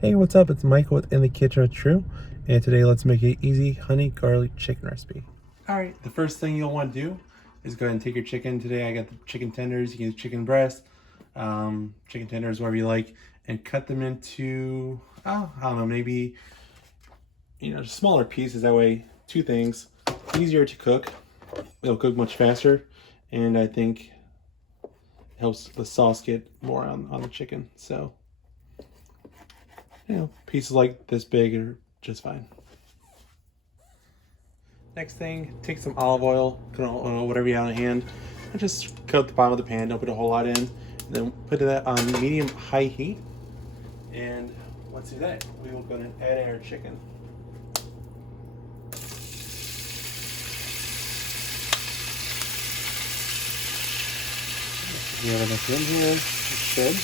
Hey, what's up? It's Michael with In the Kitchen with True, and today let's make an easy honey garlic chicken recipe. All right, the first thing you'll want to do is go ahead and take your chicken. Today I got the chicken tenders. You can use chicken breast, chicken tenders, whatever you like, and cut them into, oh, I don't know, maybe, just smaller pieces. That way, two things, easier to cook. It'll cook much faster, and I think it helps the sauce get more on the chicken. So, pieces like this big are just fine. Next thing, take some olive oil, whatever you have on hand, and just coat the bottom of the pan. Don't put a whole lot in. And then put that on medium-high heat. And once you do that, we will go ahead and add our chicken. You have enough in here, it should.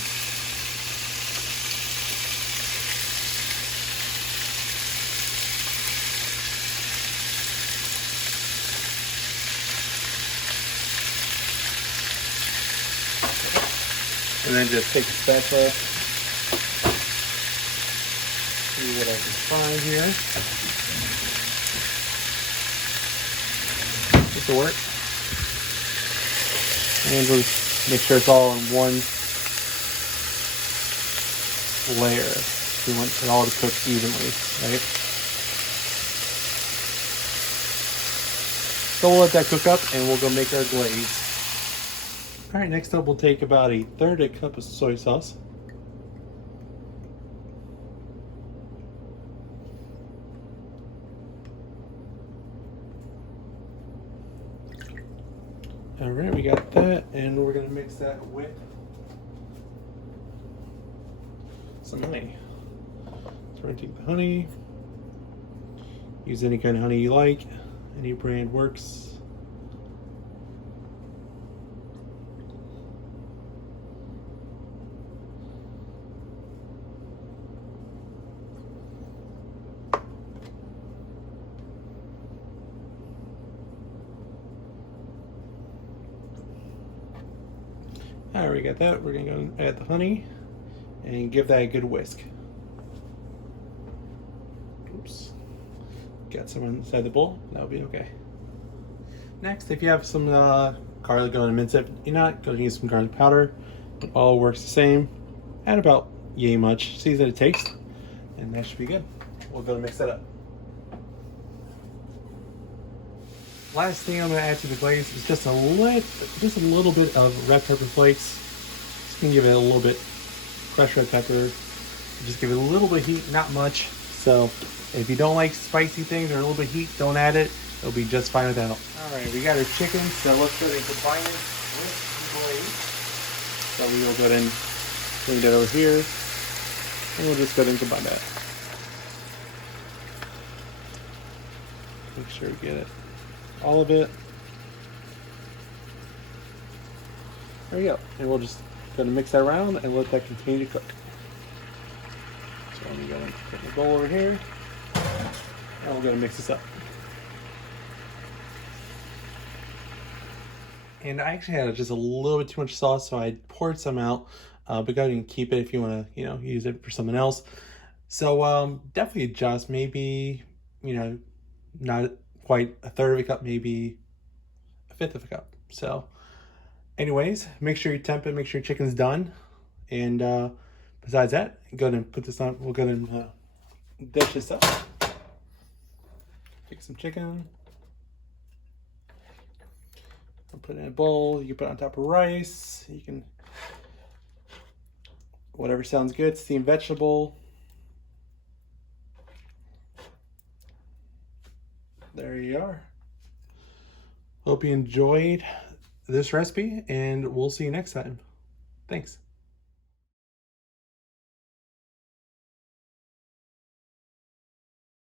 And then just take a spatula, see what I can find here. This will work. And we'll just make sure it's all in one layer. We want it all to cook evenly, right? So we'll let that cook up and we'll go make our glaze. All right, next up we'll take about 1/3 cup of soy sauce. All right, we got that, and we're gonna mix that with some honey. So we're gonna take the honey, use any kind of honey you like, any brand works. All right, we got that. We're gonna go add the honey and give that a good whisk. Oops, got some inside the bowl. That'll be okay. Next, if you have some garlic, go and mince it. If you're not, go and use some garlic powder. It all works the same. Add about yay much. See that it tastes, and that should be good. We'll go and mix that up. Last thing I'm going to add to the glaze is just a little bit of red pepper flakes. Just gonna give it a little bit crushed red pepper. Just give it a little bit of heat, not much. So if you don't like spicy things or a little bit of heat, don't add it. It'll be just fine without. All right, we got our chicken, so let's go ahead and combine it with the glaze. So we will go ahead and bring that over here, and we'll just go ahead and combine that. Make sure we get it. All of it. There we go. And we'll just go and mix that around and let that continue to cook. So let me go and put the bowl over here. And we're going to mix this up. And I actually had just a little bit too much sauce, so I poured some out. But go ahead and keep it if you want to, use it for something else. So definitely adjust. Maybe, not quite 1/3 of a cup, maybe 1/5 of a cup. So anyways, make sure you temp it, make sure your chicken's done. And besides that, go ahead and put this on. We'll go ahead and dish this up. Take some chicken. I'll put it in a bowl. You can put it on top of rice. You can, whatever sounds good, steamed vegetable. There you are. Hope you enjoyed this recipe, and we'll see you next time. Thanks.